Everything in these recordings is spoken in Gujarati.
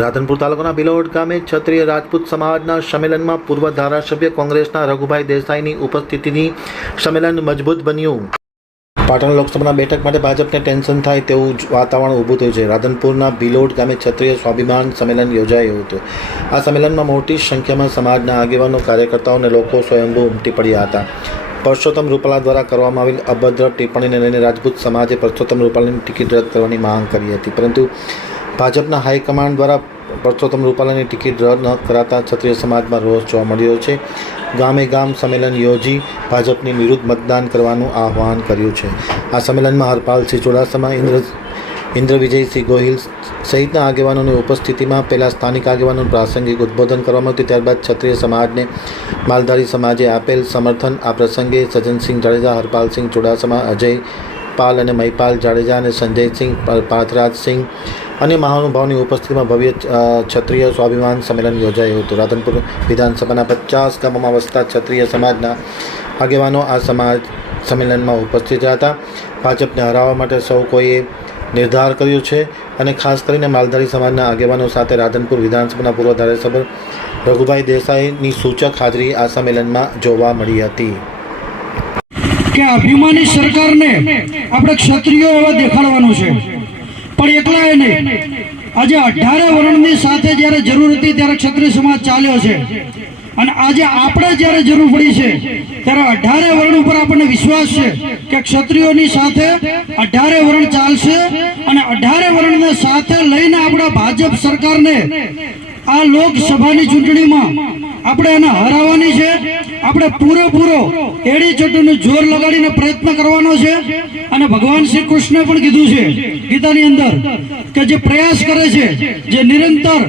રાધનપુર તાલુકાના બિલોડ ગામે ક્ષત્રિય રાજપૂત સમાજના સંમેલનમાં પૂર્વ ધારાસભ્ય કોંગ્રેસના રઘુભાઈ દેસાઈની ઉપસ્થિતિથી સંમેલન મજબૂત બન્યું. પાટણ લોકસભાના બેઠક માટે ભાજપને ટેન્શન થાય તેવું વાતાવરણ ઊભું થયું છે. રાધનપુરના બિલોડ ગામે ક્ષત્રિય સ્વાભિમાન સંમેલન યોજાયું હતું. આ સંમેલનમાં મોટી સંખ્યામાં સમાજના આગેવાનો, કાર્યકર્તાઓ અને લોકો સ્વયંભૂ ઉમટી પડ્યા હતા. પરસોત્તમ રૂપાલા દ્વારા કરવામાં આવેલ અભદ્ર ટિપ્પણીને લઈને રાજપૂત સમાજે પરસોત્તમ રૂપાલાની ટિકિટ રદ કરવાની માંગ કરી હતી, પરંતુ ભાજપના હાઈકમાન્ડ દ્વારા પરસોત્તમ રૂપાલાની ટિકિટ રદ ન કરાતા ક્ષત્રિય સમાજમાં રોષ જોવા મળ્યો છે. ગામે ગામ સંમેલન યોજી ભાજપની વિરુદ્ધ મતદાન કરવાનું આહ્વાન કર્યું છે. આ સંમેલનમાં હરપાલસિંહ ચુડાસમા, ઇન્દ્ર વિજયસિંહ ગોહિલ સહિતના આગેવાનોની ઉપસ્થિતિમાં પહેલાં સ્થાનિક આગેવાનોનું પ્રાસંગિક ઉદ્બોધન કરવામાં આવ્યું. ત્યારબાદ ક્ષત્રિય સમાજને માલધારી સમાજે આપેલ સમર્થન. આ પ્રસંગે સજનસિંહ જાડેજા, હરપાલસિંહ ચુડાસમા, અજય પાલ અને મહિપાલ જાડેજા અને સંજયસિંહ, પાર્થરાજસિંહ અને મહાનુભાવોની ઉપસ્થિતિમાં ભવ્ય ક્ષત્રિય સ્વાભિમાન સંમેલન યોજાયું હતું. રાધનપુર વિધાનસભાના 50 ગામોમાં વસતા ક્ષત્રિય સમાજના આગેવાનો આ સંમેલનમાં ઉપસ્થિત હતા. ભાજપને હરાવવા માટે સૌ કોઈએ નિર્ધાર કર્યો છે અને ખાસ કરીને માલધારી સમાજના આગેવાનો સાથે રાધનપુર વિધાનસભાના પૂર્વ ધારાસભ્ય રઘુભાઈ દેસાઈની સૂચક હાજરી આ સંમેલનમાં જોવા મળી હતી. કે અભિમાની સરકારને આપણે ક્ષત્રિયો એવા દેખાડવાનું છે, પણ એકલા એ નહીં. આજે 18 વર્ણની સાથે જ્યારે જરૂર હતી ત્યારે ક્ષત્રિય સમાજ ચાલ્યો છે, અને આજે આપણે જ્યારે જરૂર પડી છે ત્યારે 18 વર્ણ ઉપર આપણને વિશ્વાસ છે કે ક્ષત્રિયોની સાથે 18 વર્ણ ચાલશે, અને 18 વર્ણને સાથે લઈને આપણા ભાજપ સરકારને આ લોકસભાની ચૂંટણીમાં આપણે એને હરાવવાની છે. આપણે પૂરેપૂરો એડી ચટુનું જોર લગાડીને પ્રયત્ન કરવાનો છે. અને ભગવાન શ્રી કૃષ્ણે પણ કીધું છે ગીતાની અંદર કે જે પ્રયાસ કરે છે, જે નિરંતર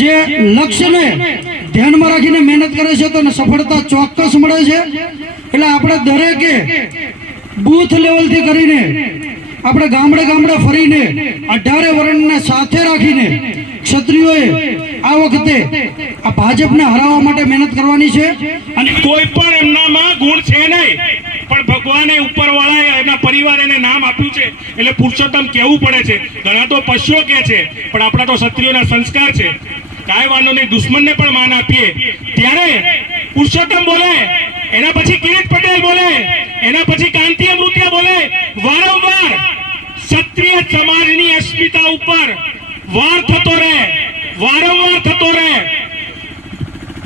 જે લક્ષ્યને ધ્યાનમાં રાખીને મહેનત કરે છે, તો સફળતા ચોક્કસ મળે છે. એટલે આપણે દરેકે બૂથ લેવલથી કરીને આપણે ગામડે ગામડે ફરીને 18 વર્ણને સાથે રાખીને ક્ષત્રિયોએ આ વખતે આ ભાજપને હરાવવા માટે મહેનત કરવાની છે. અને કોઈ પણ એમનામાં ગુણ છે નહીં, પણ ભગવાને ઉપરવાળાએ એના પરિવાર એને નામ આપ્યું છે એટલે પુરુષોત્તમ કહેવું પડે છે. ઘણા તો પશુઓ કહે છે, પણ આપણા તો ક્ષત્રિયોના સંસ્કાર છે. કાંઈ વાંધો નહીં, દુશ્મનને પણ માન આપીએ. ત્યારે પુરુષોત્તમ બોલે, એના પછી કિરીટ પટેલ બોલે, એના પછી કાંતિ અમૃતિયા બોલે. વારંવાર ક્ષત્રિય સમાજની અસ્મિતા ઉપર વાર થતો રહે, વારંવાર થતો રહે.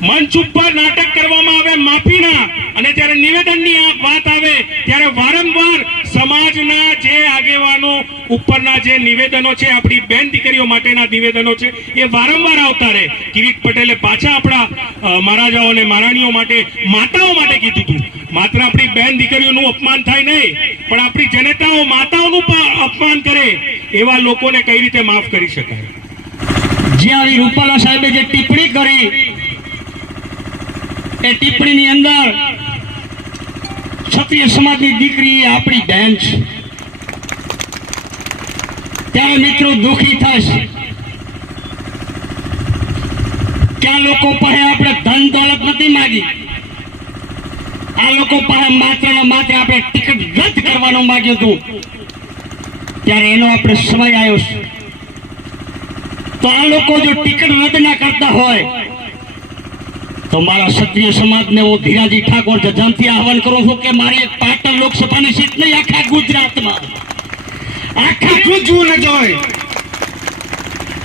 મંચ ઉપર નાટક કરવામાં આવે માફીના, અને જ્યારે નિવેદનની આ વાત આવે ત્યારે વારંવાર સમાજના જે આગેવાનો ઉપરના જે નિવેદનો છે, આપણી બેન દીકરીઓ માટેના નિવેદનો છે, એ વારંવાર આવતા રહે. કિરીટ પટેલે પાછા આપણા મહારાજાઓ અને મહારાણીઓ માટે, માતાઓ માટે કીધું હતું. માત્ર આપણી બેન દીકરીઓનું અપમાન થાય નહીં, પણ આપણી જનતાઓ માતાઓનું અપમાન કરે એવા લોકોને કઈ રીતે માફ કરી શકાય. જ્યાં રૂપાલા સાહેબે જે ટિપ્પણી કરી, એ ટિપ્પણીની અંદર ક્ષત્રિય સમાજની દીકરી આપણી બહેન છે, ત્યારે મિત્રો દુઃખી થશે કે આ લોકો પાસે આપણે ધન દોલત નથી માગી. આ લોકો પાસે માત્ર ને માત્ર આપણે ટિકિટ રદ કરવાનું માગ્યું હતું, ત્યારે એનો આપણે સમય આવ્યો છે. તો આ લોકો જો ટિકિટ રદ ના કરતા હોય તો મારા ક્ષત્રિય સમાજને હું ધીરાજી ઠાકોર જજામથી આહવાન કરું છું કે મારી પાટણ લોકસભાની સીટ નહીં, આખા ગુજરાતમાં આખા ગુજવું ન જોઈએ,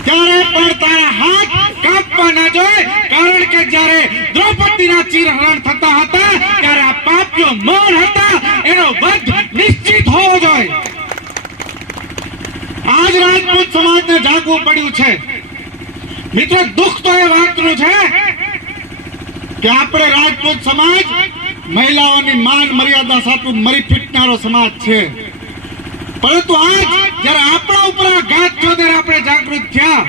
ત્યારે પણ તારા હાથ કાપવા ન જોઈએ. કારણ કે જ્યારે દ્રૌપદીના ચીરહરણ થતા હતા ત્યારે આ પાપીઓ મૌન હતા, એનો વધ નિશ્ચિત હોવો જોઈએ. આજ રાજપૂત સમાજને જાગવું પડ્યું છે. મિત્રો, દુઃખ તો એ વાતનું છે કે આપણે રાજપૂત સમાજ મહિલાઓની માન મર્યાદા સાથે મરી પીટનારો સમાજ છે, પરંતુ આજ જ્યારે આપણા ઉપર આ ઘાત જોઈને આપણે જાગૃત થયા.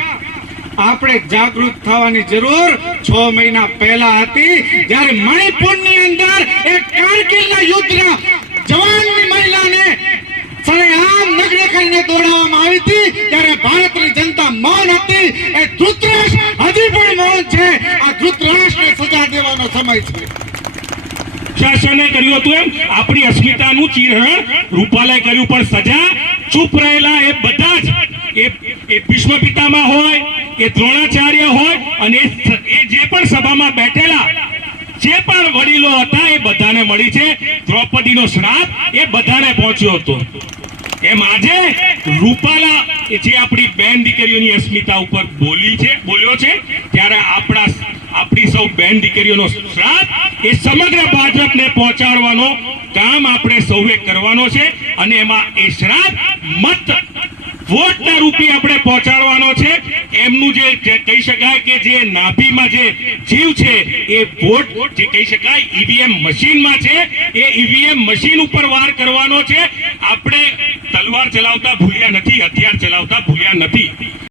આપણે જાગૃત થવાની જરૂર 6 મહિના પહેલા હતી, જ્યારે મણિપુરની અંદર એક કારગિલના યુદ્ધના જવાનની મહિલાને સરેઆમ નગ્ન કરીને દોડાવવામાં આવી હતી, ત્યારે ભારતની જનતા મૌન હતી. એ ધૃતરાષ્ટ્ર હજી પણ મૌન છે. આ ધૃતરાષ્ટ્રને સજા દેવાનો સમય છે. શાસને કર્યું હતું એમ આપણી અસ્મિતાનું ચીરહરણ રૂપાલાએ કર્યું, પણ સજા ચૂપ રહેલા એ બધા જ એ ભીષ્મ પિતામહ હોય, એ દ્રોણાચાર્ય હોય અને એ જે પણ સભામાં બેઠેલા જે પણ વડીલો હતા એ બધાને મળી છે. દ્રૌપદીનો શ્રાપ એ બધાને પહોંચ્યો હતો. એમ આજે રૂપાલા જે આપણી બેન દીકરીઓની અસ્મિતા ઉપર બોલ્યો છે ત્યારે આપણી સૌ બેન દીકરીઓનો શ્રાપ એ સમગ્ર ભાજપને પહોંચાડવાનો કામ આપણે સૌએ કરવાનો છે અને એમાં એ શ્રાપ મત વોટના રૂપે આપણે પહોંચાડવાનો છે. એમનું જે કહી શકાય કે જે નાભીમાં જે જીવ છે એ વોટ જે કહી શકાય ઈવીએમ મશીનમાં છે એ ઈવીએમ મશીન ઉપર વાર કરવાનો છે. આપણે તલવાર ચલાવતા ભૂલ્યા નથી, હથિયાર ચલાવતા ભૂલ્યા નથી.